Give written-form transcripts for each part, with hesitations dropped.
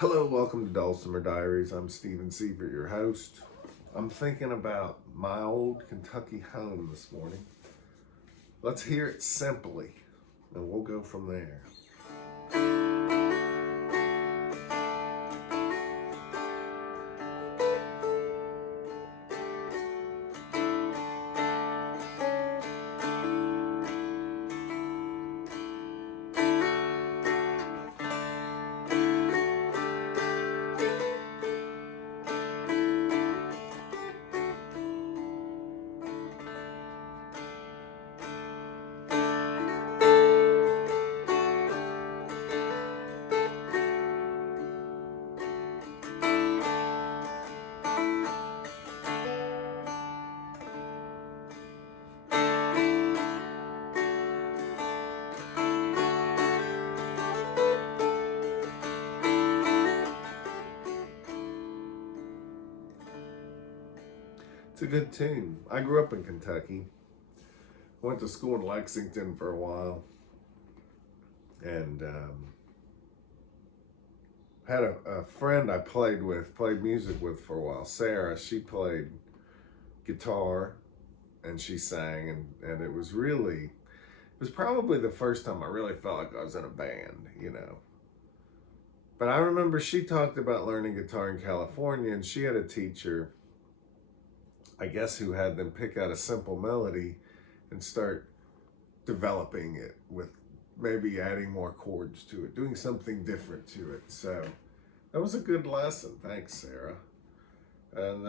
Hello, welcome to Dulcimer Diaries. I'm Seifert, your host. I'm thinking about my old Kentucky home this morning. Let's hear it simply, and we'll go from there. It's a good tune. I grew up in Kentucky. Went to school in Lexington for a while. And had a friend I played music with for a while, Sarah. She played guitar and she sang, and it was probably the first time I really felt like I was in a band. But I remember she talked about learning guitar in California, and she had a teacher, I guess, who had them pick out a simple melody and start developing it with maybe adding more chords to it, doing something different to it. So that was a good lesson. Thanks, Sarah. And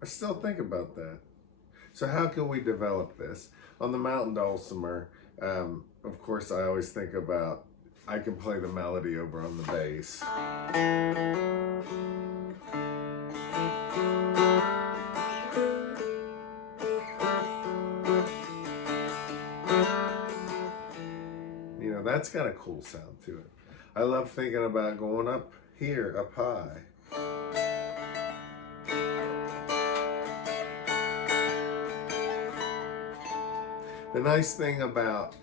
I still think about that. So how can we develop this? On the mountain dulcimer, of course, I always think about, I can play the melody over on the bass. That's got a cool sound to it. I love thinking about going up here, up high. The nice thing about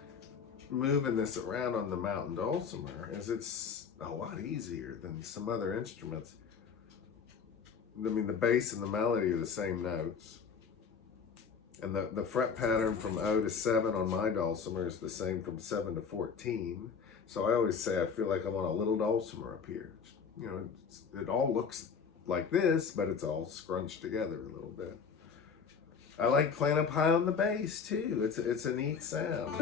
moving this around on the mountain dulcimer is it's a lot easier than some other instruments. I mean, the bass and the melody are the same notes. And the fret pattern from 0 to 7 on my dulcimer is the same from 7 to 14. So I always say I feel like I'm on a little dulcimer up here. It all looks like this, but it's all scrunched together a little bit. I like playing up high on the bass too. It's a neat sound.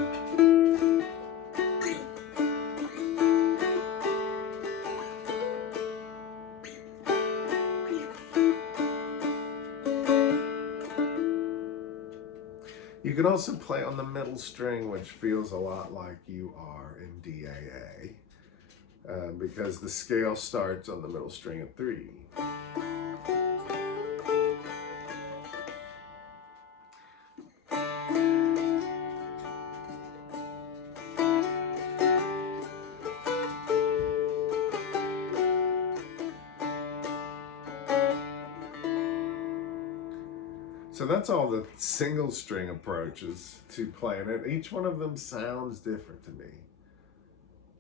You can also play on the middle string, which feels a lot like you are in DAA, because the scale starts on the middle string at 3. So that's all the single string approaches to playing it. Each one of them sounds different to me.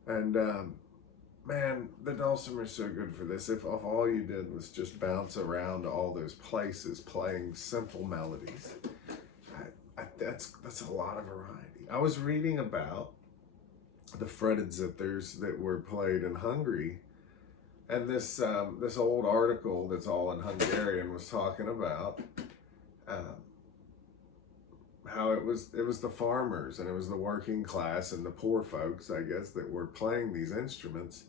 And man, the dulcimer is so good for this. If all you did was just bounce around all those places playing simple melodies, that's a lot of variety. I was reading about the fretted zithers that were played in Hungary, and this old article that's all in Hungarian was talking about how it was the farmers and it was the working class and the poor folks, I guess, that were playing these instruments,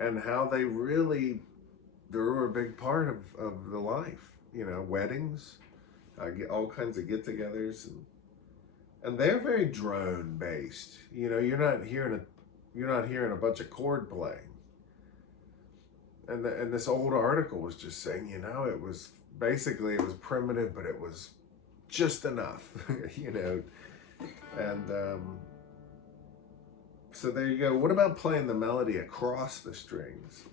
and how they were a big part of the life. Weddings, all kinds of get-togethers, and they're very drone based. You're not hearing a bunch of chord playing. And this old article was just saying, it was primitive, but it was just enough, And so there you go. What about playing the melody across the strings?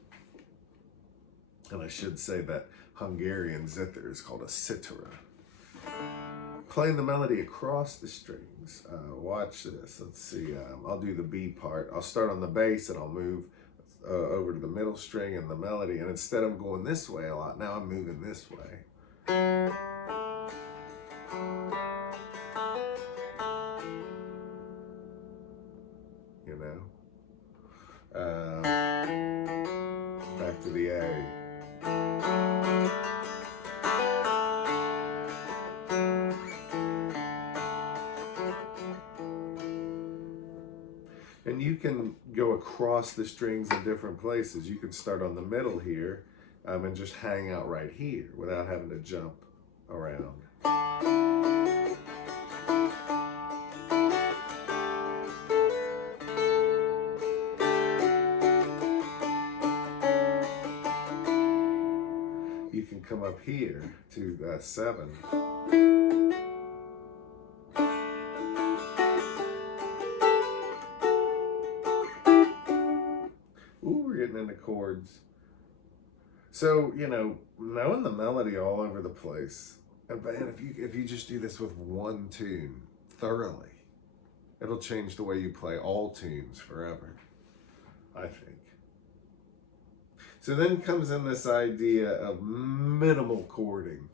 And I should say that Hungarian zither is called a cithara. Playing the melody across the strings. Watch this. Let's see. I'll do the B part. I'll start on the bass and I'll move over to the middle string and the melody, and instead of going this way a lot, now I'm moving this way. You know? Back to the A. And you can go across the strings in different places. You can start on the middle here and just hang out right here without having to jump around. You can come up here to 7. Ooh, we're getting into chords. So, you know, knowing the melody all over the place, and man, if you just do this with one tune thoroughly, it'll change the way you play all tunes forever, I think. So then comes in this idea of minimal chording.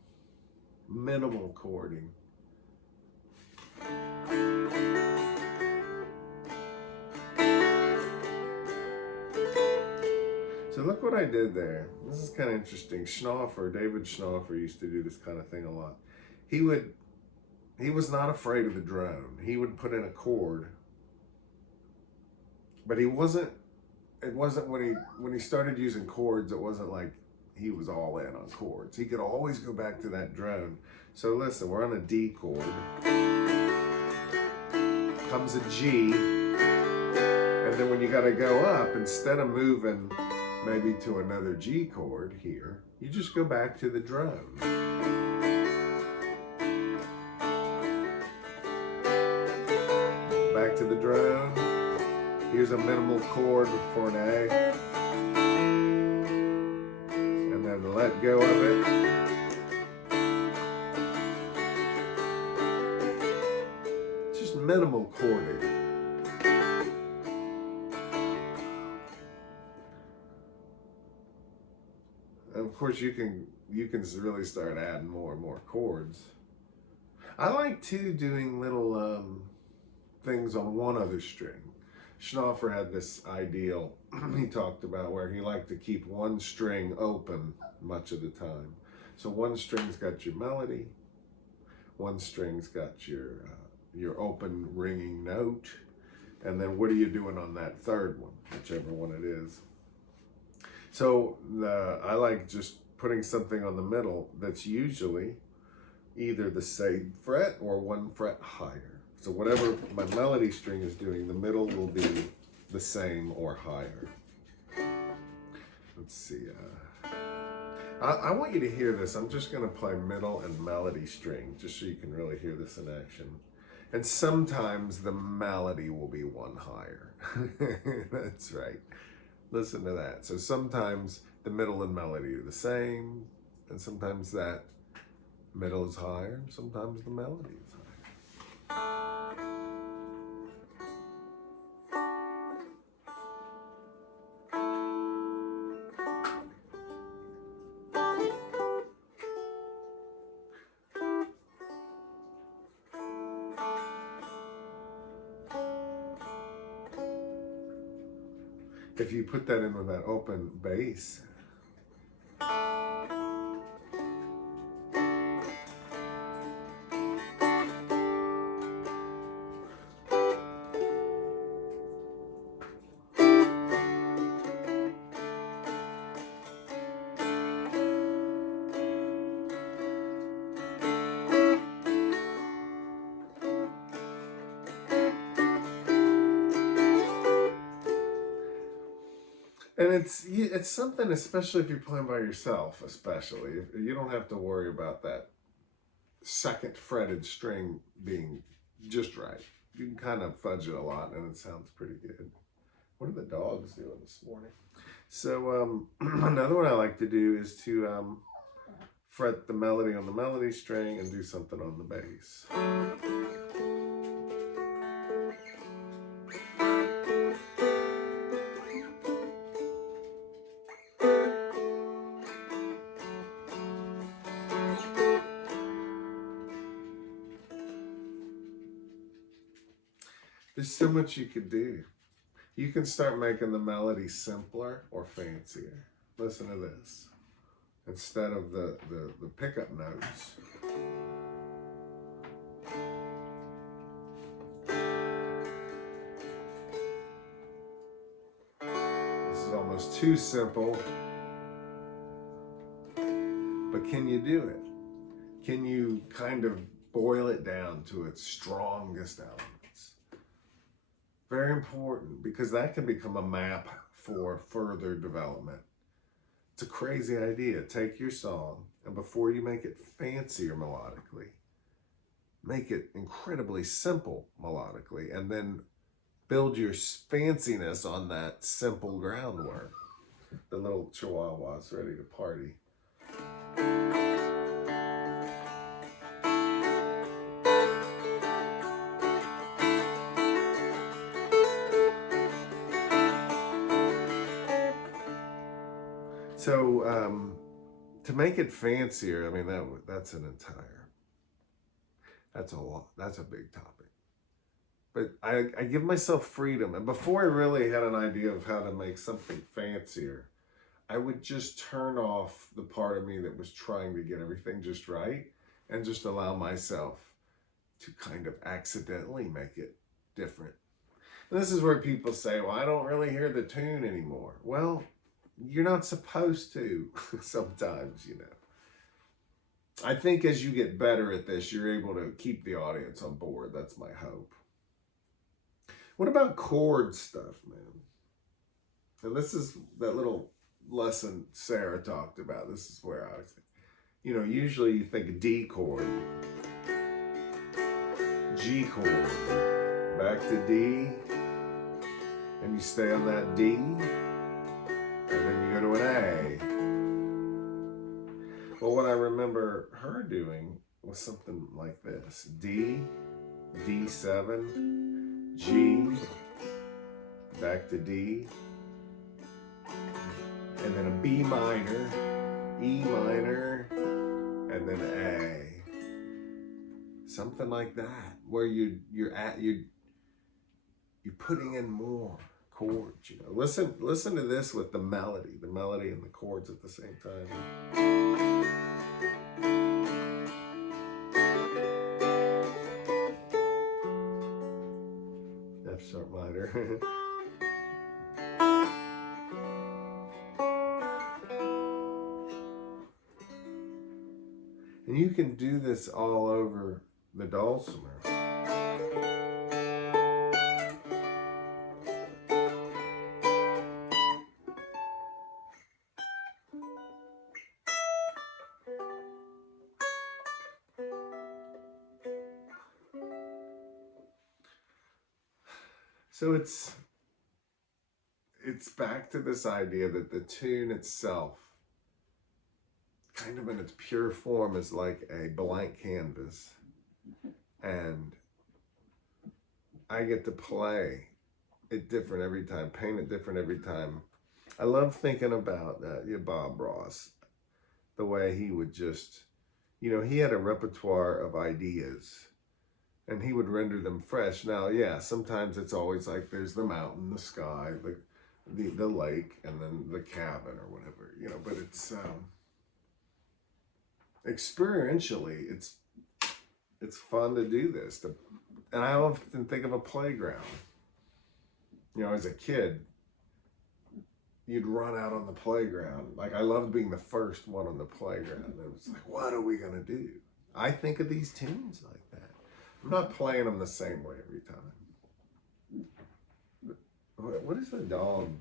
Minimal chording. So look what I did there. This is kind of interesting. David Schnaufer used to do this kind of thing a lot. He was not afraid of the drone. He would put in a chord, but it wasn't when he started using chords, it wasn't like he was all in on chords. He could always go back to that drone. So listen, we're on a D chord. Comes a G, and then when you gotta go up, instead of moving maybe to another G chord here, you just go back to the drone. Back to the drone. Here's a minimal chord for an A. And then let go of it. Just minimal chording. And of course you can really start adding more and more chords. I like too doing little things on one other string. Schnaufer had this ideal he talked about where he liked to keep one string open much of the time. So one string's got your melody, one string's got your open ringing note, and then what are you doing on that third one, whichever one it is. So I like just putting something on the middle that's usually either the same fret or 1 fret higher. So whatever my melody string is doing, the middle will be the same or higher. Let's see. I want you to hear this. I'm just going to play middle and melody string, just so you can really hear this in action. And sometimes the melody will be 1 higher. That's right. Listen to that. So sometimes the middle and melody are the same, and sometimes that middle is higher, and sometimes the melody is higher. If you put that in with that open bass, and it's something, especially if you're playing by yourself, especially. You don't have to worry about that second fretted string being just right. You can kind of fudge it a lot and it sounds pretty good. What are the dogs doing this morning? So another one I like to do is to fret the melody on the melody string and do something on the bass. There's so much you could do. You can start making the melody simpler or fancier. Listen to this. Instead of the pickup notes, this is almost too simple, but can you do it? Can you kind of boil it down to its strongest elements? Very important, because that can become a map for further development. It's a crazy idea. Take your song, and before you make it fancier melodically, make it incredibly simple melodically, and then build your fanciness on that simple groundwork. The little chihuahua's ready to party. So to make it fancier, I mean, that's a lot. That's a big topic. But I give myself freedom. And before I really had an idea of how to make something fancier, I would just turn off the part of me that was trying to get everything just right and just allow myself to kind of accidentally make it different. And this is where people say, well, I don't really hear the tune anymore. Well, you're not supposed to sometimes, you know. I think as you get better at this, you're able to keep the audience on board. That's my hope. What about chord stuff, man? And this is that little lesson Sarah talked about. This is where I was thinking. You know, usually you think D chord, G chord, back to D, and you stay on that D, and then you go to an A. Well, what I remember her doing was something like this. D, D7, G, back to D, and then a B minor, E minor, and then A. Something like that, where you're putting in more chords, you know. Listen to this with the melody and the chords at the same time. F sharp minor. And you can do this all over the Dulcimer. So it's back to this idea that the tune itself, kind of in its pure form, is like a blank canvas. And I get to play it different every time, paint it different every time. I love thinking about Bob Ross, the way he would just, you know, he had a repertoire of ideas and he would render them fresh. Now, yeah, sometimes it's always like there's the mountain, the sky, the lake, and then the cabin or whatever, you know, but it's experientially, it's fun to do this. And I often think of a playground. You know, as a kid, you'd run out on the playground. Like, I loved being the first one on the playground. It was like, what are we gonna do? I think of these tunes like that. I'm not playing them the same way every time. What is the dog?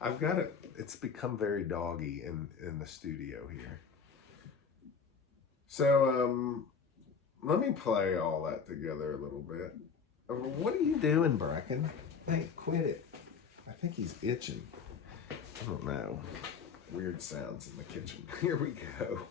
I've got it. It's become very doggy in the studio here. So let me play all that together a little bit. What are you doing, Bracken? Hey, quit it. I think he's itching. I don't know. Weird sounds in the kitchen. Here we go.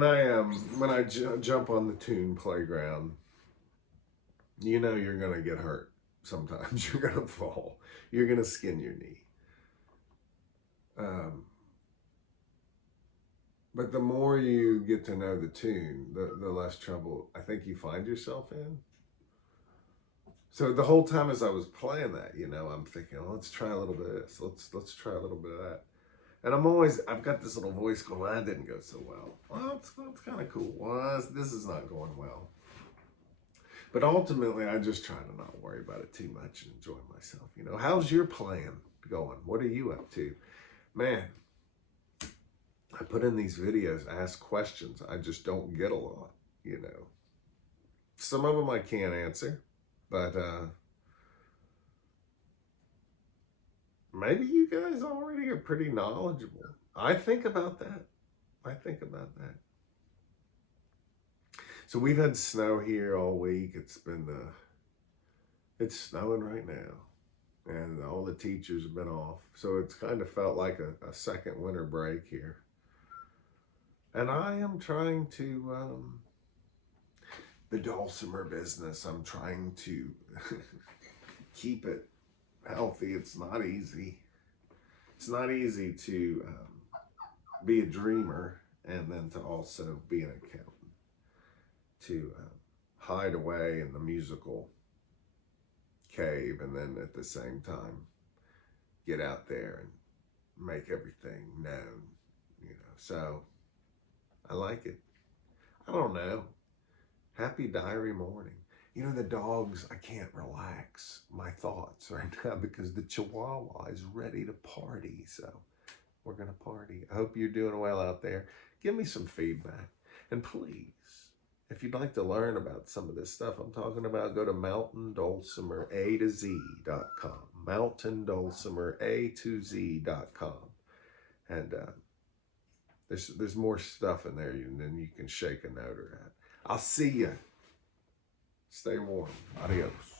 when I jump on the tune playground, you know you're gonna get hurt. Sometimes you're gonna fall. You're gonna skin your knee. But the more you get to know the tune, the less trouble I think you find yourself in. So the whole time as I was playing that, you know, I'm thinking, oh, let's try a little bit of this. Let's try a little bit of that. And I've got this little voice going, well, that didn't go so well. Well, it's kind of cool. Well, this is not going well. But ultimately, I just try to not worry about it too much and enjoy myself. You know, how's your playing going? What are you up to? Man, I put in these videos, ask questions I just don't get a lot, you know. Some of them I can't answer, but maybe you guys already are pretty knowledgeable. I think about that. So we've had snow here all week. It's been, it's snowing right now. And all the teachers have been off. So it's kind of felt like a second winter break here. And I am trying to, the Dulcimer business, I'm trying to keep it healthy. It's not easy. It's not easy to be a dreamer and then to also be an accountant. To hide away in the musical cave and then at the same time get out there and make everything known, you know. So I like it. I don't know. Happy diary morning. You know, the dogs, I can't relax my thoughts right now because the Chihuahua is ready to party. So we're going to party. I hope you're doing well out there. Give me some feedback. And please, if you'd like to learn about some of this stuff I'm talking about, go to mountaindulcimer.com. mountaindulcimer.com. And there's more stuff in there than you can shake a note at. I'll see you. Stay warm. Adios.